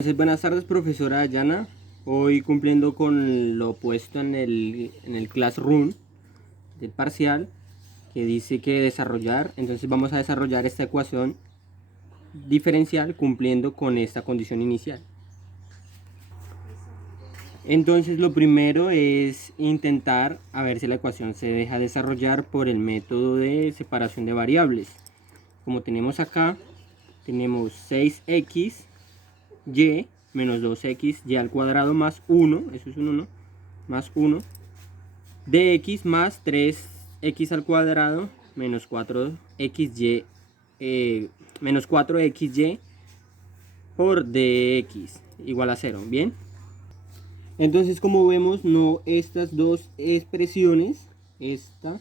Entonces, buenas tardes, profesora Dayana. Hoy cumpliendo con lo puesto en el Classroom del parcial, que dice que desarrollar. Entonces vamos a desarrollar esta ecuación diferencial cumpliendo con esta condición inicial. Entonces lo primero es intentar a ver si la ecuación se deja desarrollar por el método de separación de variables. Como tenemos acá, tenemos 6x y menos 2x y al cuadrado más 1, eso es un 1, más 1, dx más 3x al cuadrado menos 4xy, menos 4xy por dx igual a 0, ¿bien? Entonces, como vemos, no, estas dos expresiones, esta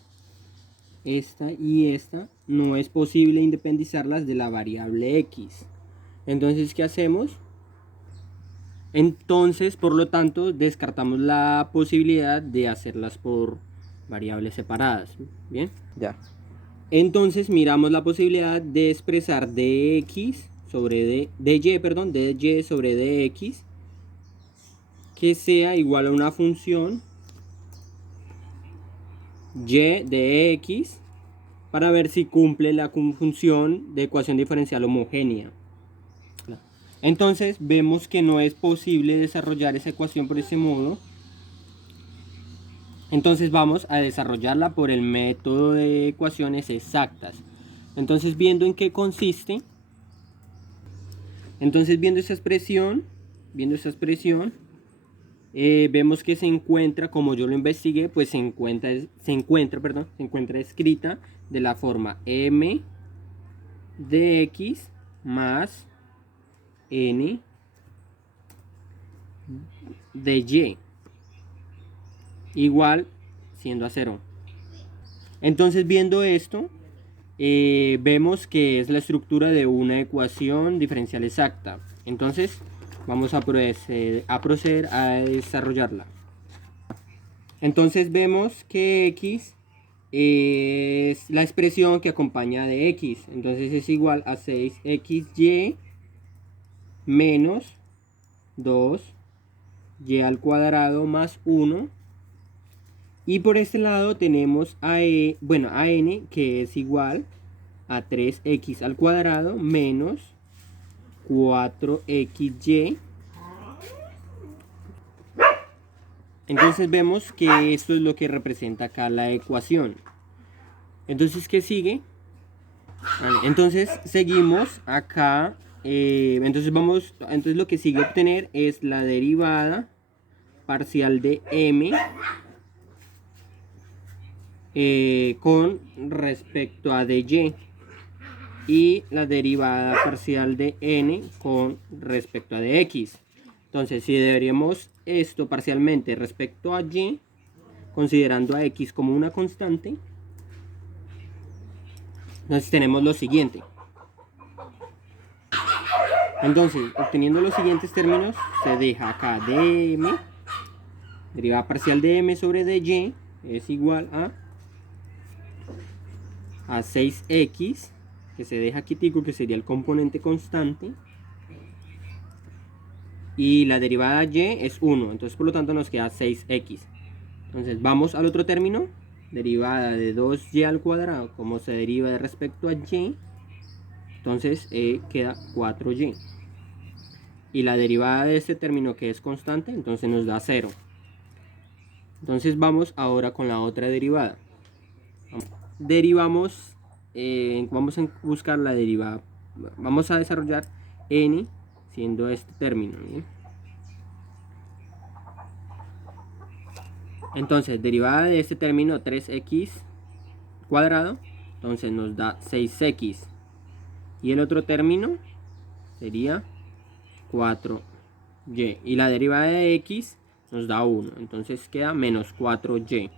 y esta, no es posible independizarlas de la variable x. Entonces, ¿qué hacemos? Entonces, por lo tanto, descartamos la posibilidad de hacerlas por variables separadas. ¿Bien? Ya. Entonces, miramos la posibilidad de expresar dx sobre dy sobre dx que sea igual a una función y de x para ver si cumple la función de ecuación diferencial homogénea. Entonces vemos que no es posible desarrollar esa ecuación por ese modo. Entonces vamos a desarrollarla por el método de ecuaciones exactas. Entonces viendo en qué consiste. Entonces viendo esa expresión, vemos que se encuentra, como yo lo investigué, pues se encuentra escrita de la forma m de x más n de y igual siendo a 0. Entonces viendo esto, vemos que es la estructura de una ecuación diferencial exacta. Entonces vamos a proceder a desarrollarla. Entonces vemos que x es la expresión que acompaña de x. Entonces es igual a 6xy menos 2y al cuadrado más 1. Y por este lado tenemos a n, que es igual a 3x al cuadrado menos 4xy. Entonces vemos que esto es lo que representa acá la ecuación. Entonces, ¿qué sigue? Vale, entonces seguimos acá. Entonces lo que sigue obtener es la derivada parcial de m con respecto a dy y la derivada parcial de n con respecto a dx. Entonces, si derivaríamos esto parcialmente respecto a y, considerando a x como una constante, entonces tenemos lo siguiente. Entonces, obteniendo los siguientes términos, se deja acá dm, derivada parcial de m sobre dy, es igual a 6x, que se deja quitico, que sería el componente constante, y la derivada y es 1, entonces por lo tanto nos queda 6x. Entonces vamos al otro término, derivada de 2y al cuadrado, como se deriva de respecto a y, entonces queda 4y. Y la derivada de este término, que es constante, entonces nos da 0. Entonces vamos ahora con la otra derivada. Derivamos, vamos a buscar la derivada. Vamos a desarrollar n siendo este término, ¿bien? Entonces, derivada de este término 3x cuadrado, entonces nos da 6x. Y el otro término sería 4y. Y la derivada de x nos da 1. Entonces queda menos 4y.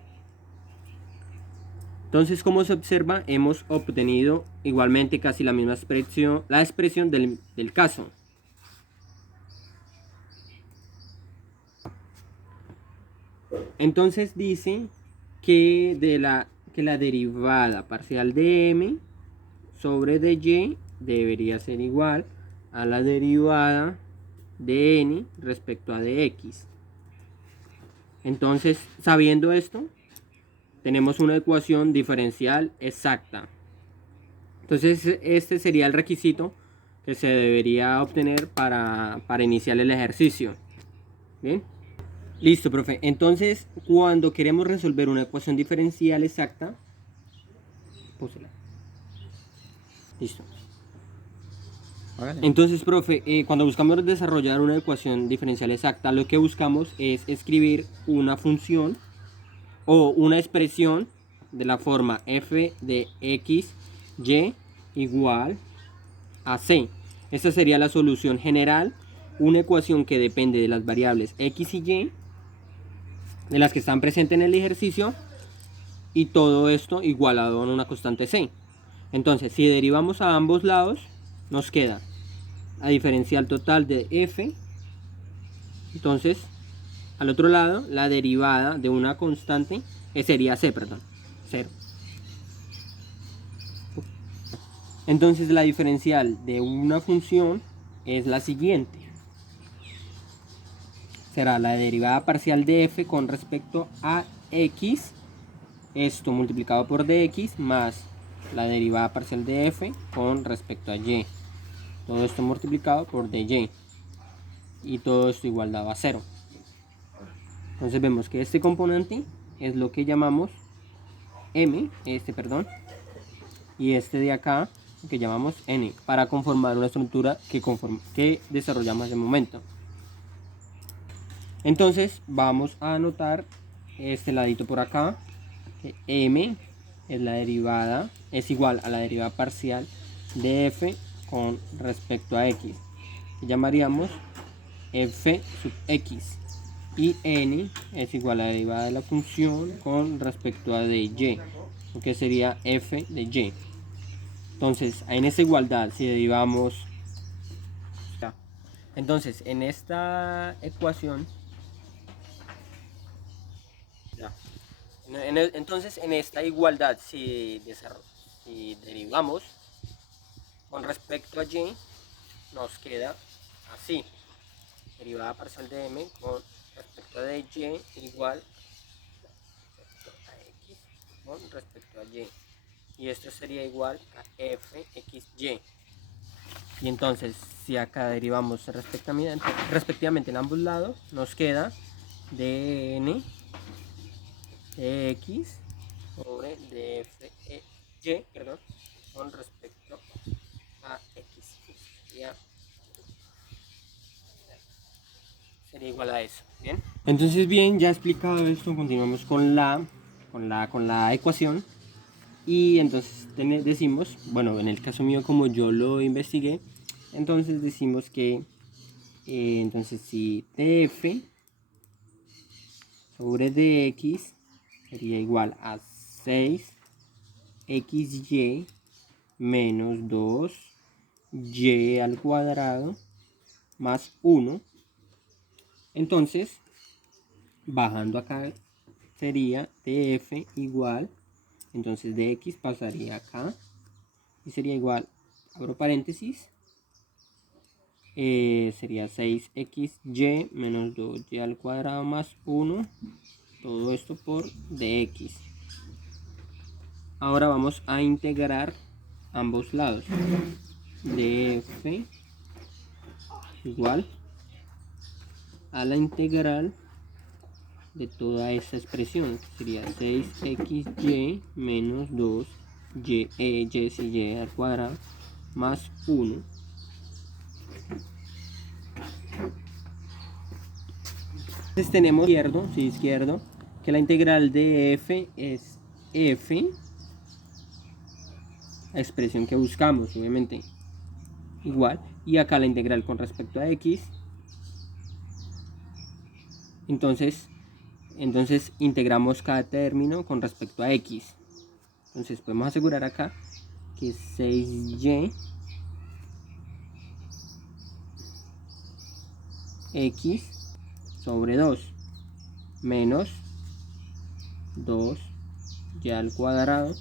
Entonces, como se observa, hemos obtenido igualmente casi la misma expresión, la expresión del caso. Entonces dice que la derivada parcial de m sobre dy debería ser igual a la derivada de n respecto a de x. Entonces, sabiendo esto, tenemos una ecuación diferencial exacta. Entonces, este sería el requisito que se debería obtener para iniciar el ejercicio. Bien. Listo, profe. Entonces, cuando queremos resolver una ecuación diferencial exacta, púsela. Listo. Entonces, profe, cuando buscamos desarrollar una ecuación diferencial exacta, lo que buscamos es escribir una función o una expresión de la forma f de x, y igual a c. Esta sería la solución general, una ecuación que depende de las variables x y y, de las que están presentes en el ejercicio, y todo esto igualado en una constante c. Entonces, si derivamos a ambos lados, nos queda la diferencial total de f. Entonces, al otro lado, la derivada de una constante sería c, perdón, 0. Entonces, la diferencial de una función es la siguiente. Será la derivada parcial de f con respecto a x, esto multiplicado por dx, más la derivada parcial de f con respecto a y. Todo esto multiplicado por dy. Y todo esto igual daba 0. Entonces vemos que este componente es lo que llamamos m, y este de acá que llamamos n, para conformar una estructura que desarrollamos en el momento. Entonces vamos a anotar este ladito por acá, que m es la derivada, es igual a la derivada parcial de f con respecto a x, que llamaríamos f sub x, y n es igual a la derivada de la función con respecto a de y, lo que sería f de y. Entonces, en esta igualdad, si derivamos, entonces en esta ecuación, entonces en esta igualdad, si derivamos con respecto a y, nos queda así: derivada parcial de m con respecto a de y igual a x con respecto a y. Y esto sería igual a fxy. Y entonces, si acá derivamos respectivamente en ambos lados, nos queda dn de x sobre dfy, con respecto a x. Sería igual a eso. Bien. Entonces, bien, ya explicado esto, continuamos con la ecuación. Y entonces decimos, bueno, en el caso mío, como yo lo investigué, entonces decimos que entonces si df sobre dx sería igual a 6xy menos 2y al cuadrado más 1. Entonces, bajando acá, sería df igual, entonces dx pasaría acá y sería igual, abro paréntesis, sería 6xy menos 2y al cuadrado más 1, todo esto por dx. Ahora vamos a integrar ambos lados. Df igual a la integral de toda esta expresión, sería 6xy menos 2y al cuadrado más 1. Entonces tenemos izquierdo, que la integral de f es f, la expresión que buscamos, obviamente, igual, y acá la integral con respecto a x. Entonces integramos cada término con respecto a x. Entonces podemos asegurar acá que 6y x sobre 2 menos 2y al cuadrado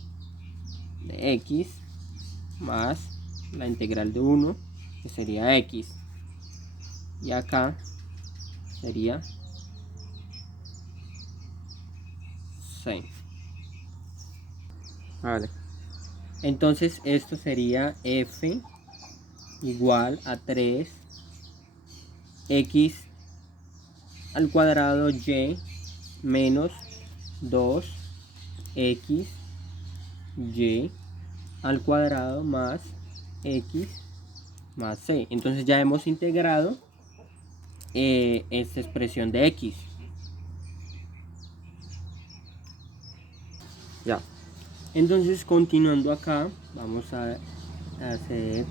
de x más la integral de 1, que sería x. y acá sería C. Vale. Entonces esto sería f igual a 3 x al cuadrado y menos 2 x y al cuadrado más x más c. Entonces ya hemos integrado esta expresión de x. Ya. Entonces, continuando acá, vamos a hacer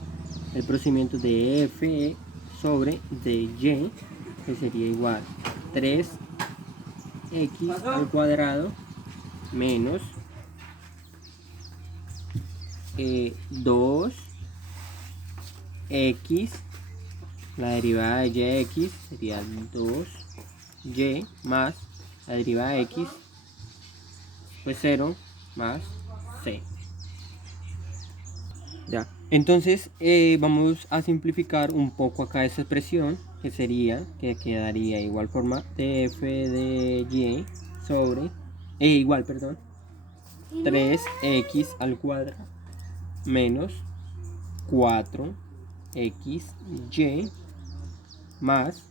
el procedimiento de f sobre de y, que sería igual a 3x al cuadrado menos 2x, la derivada de yx sería 2y más la derivada de x, pues 0 más c. Ya. Entonces vamos a simplificar un poco acá esta expresión, que sería, que quedaría igual forma de f de y sobre, igual, perdón, 3x al cuadrado menos 4xy más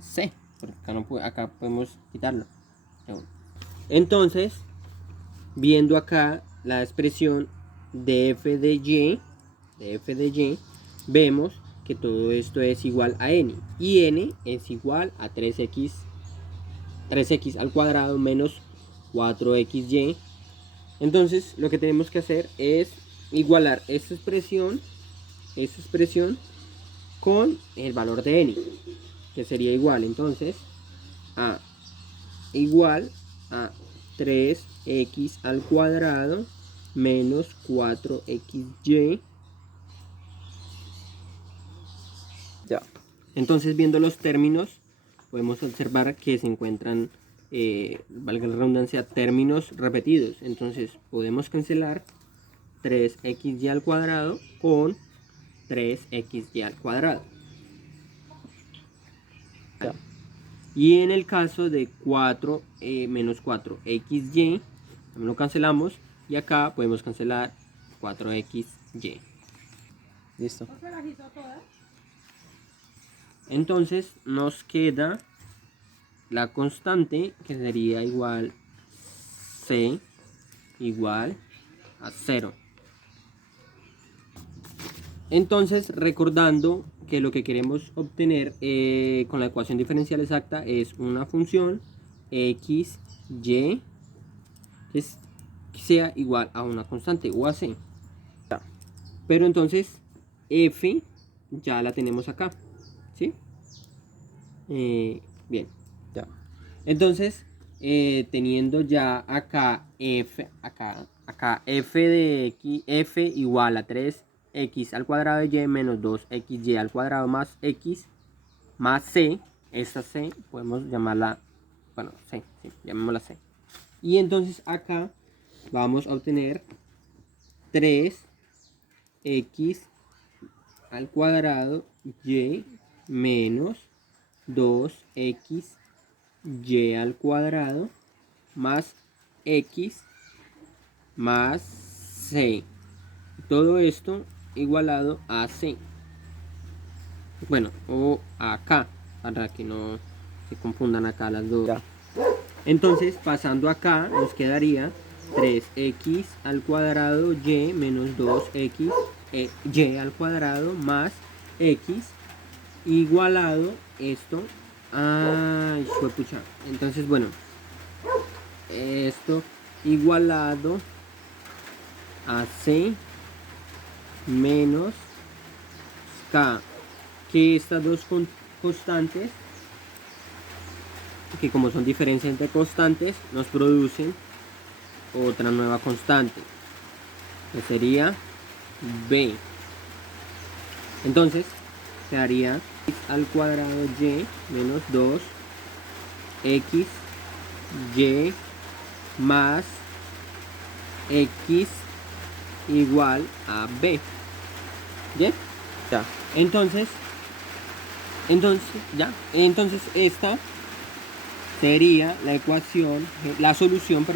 c, porque acá, no puede, acá podemos quitarlo. Entonces, viendo acá la expresión de f de y, vemos que todo esto es igual a n, y n es igual a 3x al cuadrado menos 4xy. Entonces lo que tenemos que hacer es igualar esta expresión con el valor de n, que sería igual entonces a igual a 3x al cuadrado menos 4xy. Ya. Entonces, viendo los términos, podemos observar que se encuentran, valga la redundancia, términos repetidos. Entonces podemos cancelar 3xy al cuadrado con 3xy al cuadrado. Ya. Y en el caso de 4 menos 4xy, también lo cancelamos. Y acá podemos cancelar 4xy. Listo. Entonces nos queda la constante, que sería igual c igual a 0. Entonces, recordando que lo que queremos obtener con la ecuación diferencial exacta es una función x, y, que sea igual a una constante o a c. Pero entonces, f ya la tenemos acá, ¿sí? Bien. Ya. Entonces, teniendo ya acá f, acá f de x, f igual a 3x al cuadrado de y menos 2xy al cuadrado más x más c, esta c podemos llamarla, bueno, c, sí, llamémosla c. Y entonces acá vamos a obtener 3x al cuadrado y menos 2x y al cuadrado más x más c. Todo esto igualado a c. Bueno, o acá, para que no se confundan acá las dos. Ya. Entonces, pasando acá, nos quedaría 3x al cuadrado y menos 2x y al cuadrado más x igualado esto. Ay, pucha. Entonces, bueno, esto igualado a c menos k, que estas dos constantes, que como son diferencias entre constantes, nos producen otra nueva constante, que sería b. Entonces quedaría x al cuadrado y menos 2x y más x igual a b. ¿Bien? Ya. Entonces Entonces esta sería la ecuación, la solución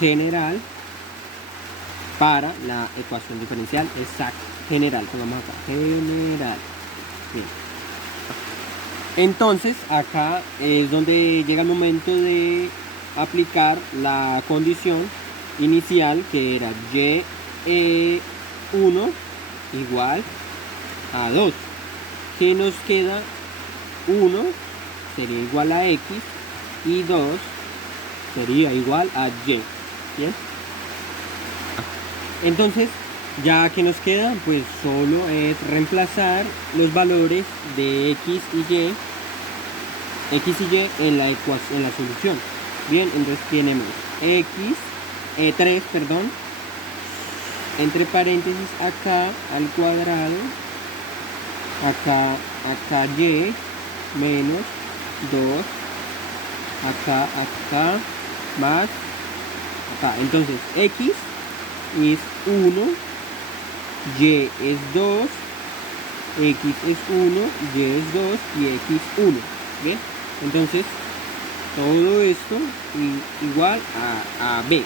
general para la ecuación diferencial exacta. General, pongamos acá, general. Bien. Entonces acá es donde llega el momento de aplicar la condición inicial, que era y1 igual a 2. ¿Qué nos queda? 1 sería igual a x y 2 sería igual a y. ¿Bien? Entonces, ya que nos queda, pues solo es reemplazar los valores de x y y en la solución. Bien, entonces tenemos x, 3, perdón, entre paréntesis acá al cuadrado, acá y menos 2, acá más acá. Entonces x es 1, y es 2, x es 1, y es 2 y x 1. ¿Bien? Entonces todo esto igual a b.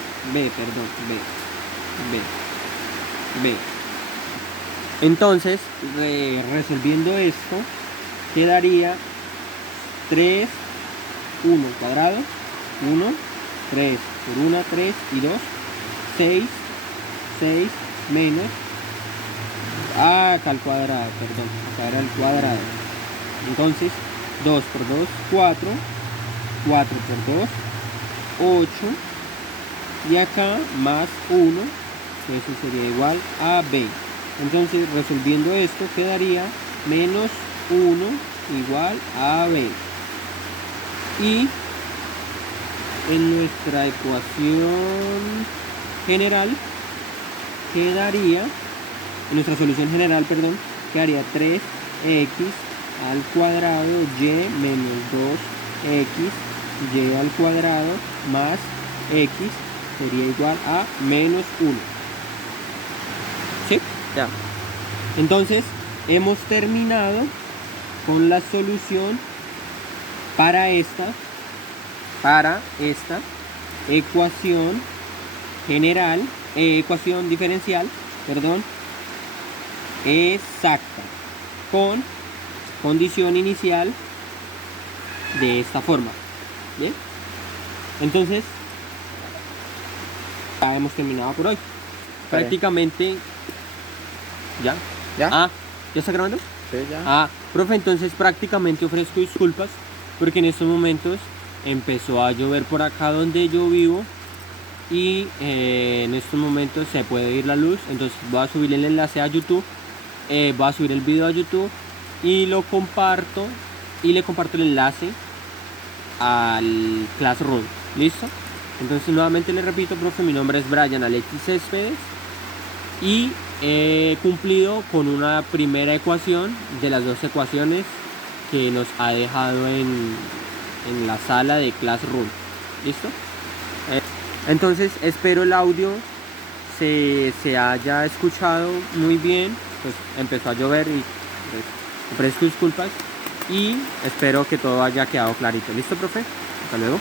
Entonces, resolviendo esto, quedaría 3, 1 cuadrado, 1, 3 por 1, 3 y 2, 6 menos, acá al cuadrado, perdón, acá era el cuadrado. Entonces, 2 por 2, 4, 4 por 2, 8, y acá más 1, eso sería igual a b. Entonces, resolviendo esto, quedaría menos 1 igual a b. Y en nuestra ecuación general quedaría, en nuestra solución general, perdón, quedaría 3x al cuadrado y menos 2x y al cuadrado más x sería igual a menos 1. ¿Sí? Ya. Entonces, hemos terminado con la solución para esta ecuación general, ecuación diferencial, perdón, exacta, con condición inicial de esta forma. Bien, entonces ya hemos terminado por hoy. Prácticamente ya. ¿Ya está grabando? Sí, ya. Profe, entonces prácticamente ofrezco disculpas porque en estos momentos empezó a llover por acá donde yo vivo y en estos momentos se puede ir la luz. Entonces voy a subir el enlace a YouTube, voy a subir el video a YouTube y lo comparto y le comparto el enlace al Classroom. ¿Listo? Entonces nuevamente le repito, profe, mi nombre es Brian Alexis Céspedes y he cumplido con una primera ecuación de las dos ecuaciones que nos ha dejado en la sala de Classroom. ¿Listo? Entonces espero el audio se haya escuchado muy bien. Pues empezó a llover y pues, ofrezco disculpas y espero que todo haya quedado clarito. ¿Listo, profe? Hasta luego.